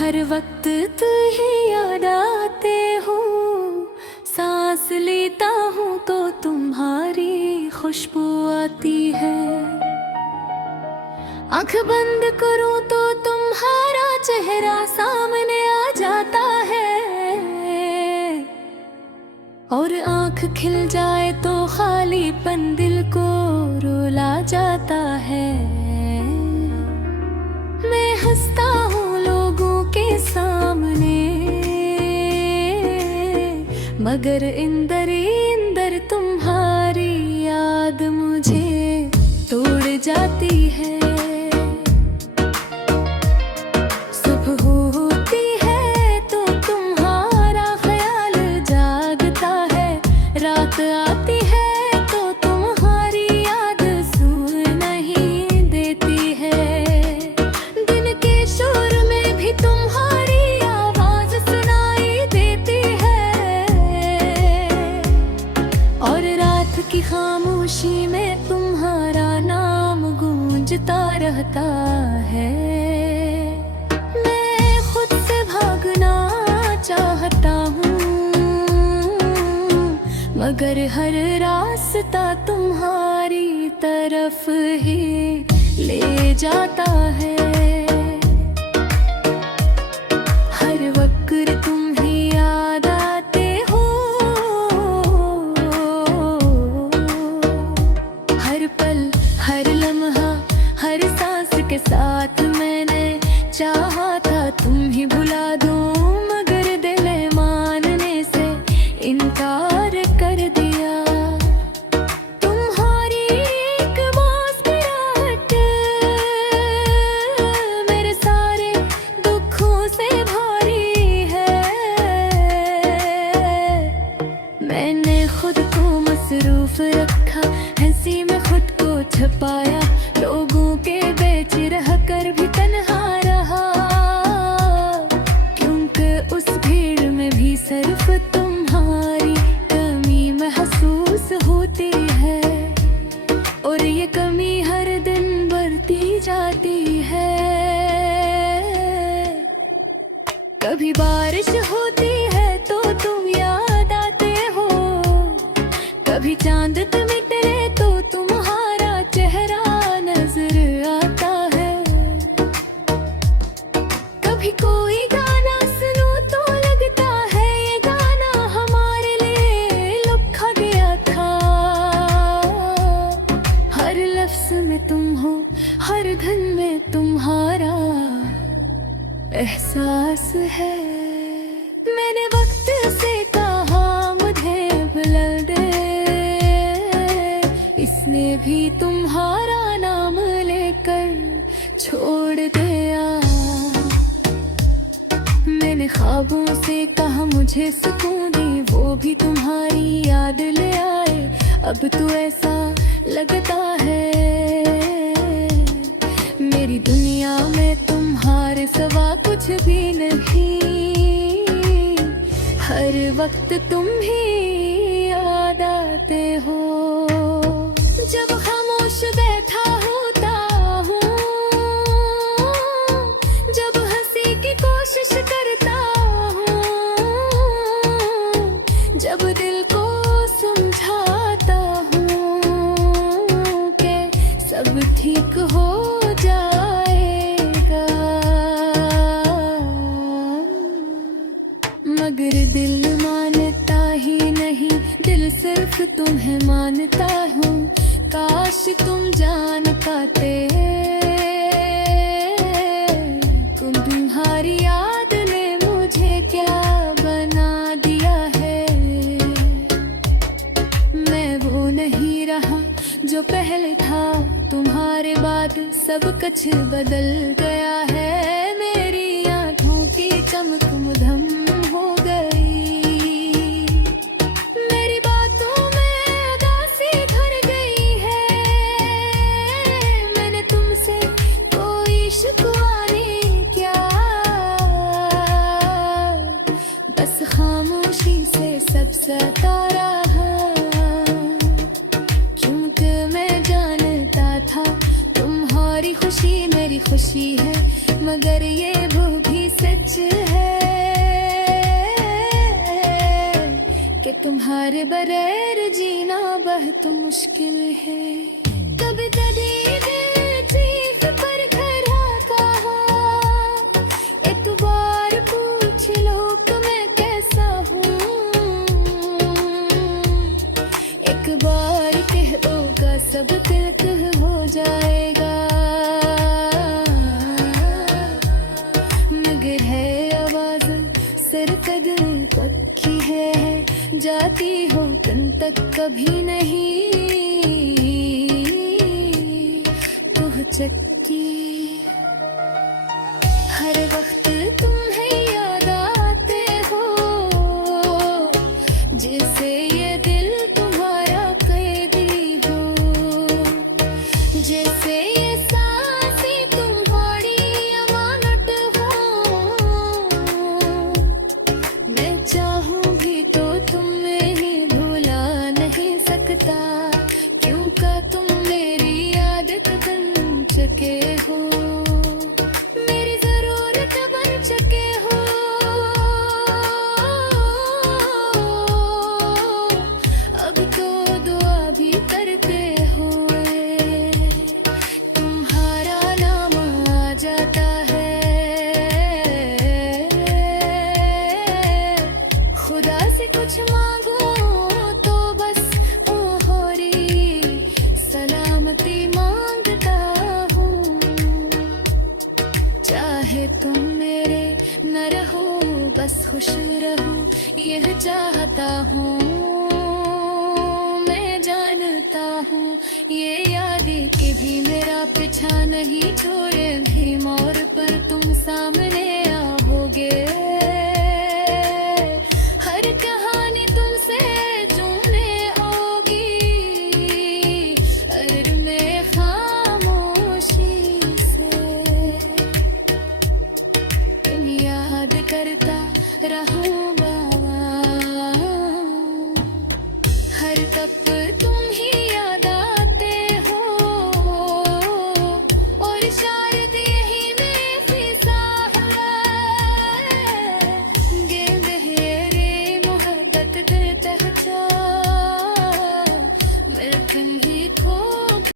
हर वक्त तू ही याद आते हो, सांस लेता हूँ तो तुम्हारी खुशबू आती है। आंख बंद करूँ तो तुम्हारा चेहरा सामने आ जाता है, और आंख खिल जाए तो खालीपन दिल को रुला जाता है। मैं हंसता हूँ लोगों के सामने, मगर इंदर इंदर तुम्हारी याद मुझे तोड़ जाती है। सुबह होती है तो तुम्हारा ख्याल जागता है, रात आती है तो तुम्हारी याद सुन नहीं देती है। दिन के शोर में भी तुम्हारी आवाज सुनाई देती है, और रात की खामोशी में तुम्हारा नाम गूंजता रहता है। मैं खुद से भागना चाहता हूँ, मगर हर रास्ता तुम्हारी तरफ ही ले जाता है। हर वक्त तुम ही याद आते हो, हर पल हर लम्हा हर सांस के साथ मैंने चाहा था तुम ही भुला दूं, मगर दिल मानने से इनकार कर दिया। तुम्हारी एक मुस्कुराहट मेरे सारे दुखों से भारी है। मैंने खुद को मसरूफ रखा, हंसी में खुद को छुपाया, लोगों के बीच रह कर भी तन्हा रहा, क्योंकि उस भीड़ में भी सिर्फ तुम्हारी कमी महसूस होती है, और ये कमी हर दिन बढ़ती जाती है। कभी बारिश होती है तो तुम याद आते हो, कभी चांद निकले तो तुम्हारा चेहरा नजर आता है। कभी कोई गाना सुनो तो लगता है ये गाना हमारे लिए लिखा गया था। हर लफ्ज में तुम हो, हर धन में तुम्हारा एहसास है। मैंने वक्त से कहा मुझे बुला दे, इसने भी तुम्हारा नाम लेकर छोड़ दिया। मैंने ख्वाबों से कहा मुझे सुकून दे, वो भी तुम्हारी याद ले आए। अब तो ऐसा लगता है मेरी दुनिया में तुम्हारे सिवा कुछ भी नहीं। हर वक्त तुम ही याद आते हो, जब खामोश बैठा होता हूँ, जब हंसी की कोशिश करता हूँ, जब दिल को समझाता हूँ कि सब ठीक हो जाएगा, मगर दिल मानता ही नहीं, दिल सिर्फ तुम्हें मानता हूँ। काश तुम जान पाते, तुम्हारी याद ने मुझे क्या बना दिया है। मैं वो नहीं रहा जो पहले था, तुम्हारे बाद सब कुछ बदल गया है। मेरी आँखों की चमक मुधम हो गई, मेरी बातों में उदासी भर गई है। मैंने तुमसे कोई शिकवा नहीं किया, बस खामोशी से सब सता रहा, क्योंकि मैं जानता था तुम्हारी खुशी मेरी खुशी है। मगर ये वो भी सच है कि तुम्हारे बगैर जीना बहुत मुश्किल है। कभी कभी दिल चीख पर खरा कहा, एक बार पूछ लो कि मैं कैसा हूँ, एक बार कह दोगा सब तिलक हो जाएगा। मगर है आवाज सरकद पक्की है, जाती हो कन तक कभी नहीं तू चक्की। हर वक्त तुम्हें याद आते हो, जैसे ये दिल तुम्हारा कैदी हो, जैसे ये सांसें तुम्हारी अमानत हो। मैं चाहूं भी तो तुम्हें ही भुला नहीं सकता, क्योंकि तुम मेरी आदत बन चुके हो, मेरी जरूरत बन चुके हो। अब तो दुआ भी करते हुए तुम्हारा नाम आ जाता है। खुदा से कुछ मांगो तो बस ओहरी सलामती मांगता हूँ। चाहे तुम मेरे न रहो बस खुश रहो, यह चाहता हूँ। मैं जानता हूँ ये यादें कि भी मेरा पीछा नहीं छोड़े, भी मोड़ पर तुम सामने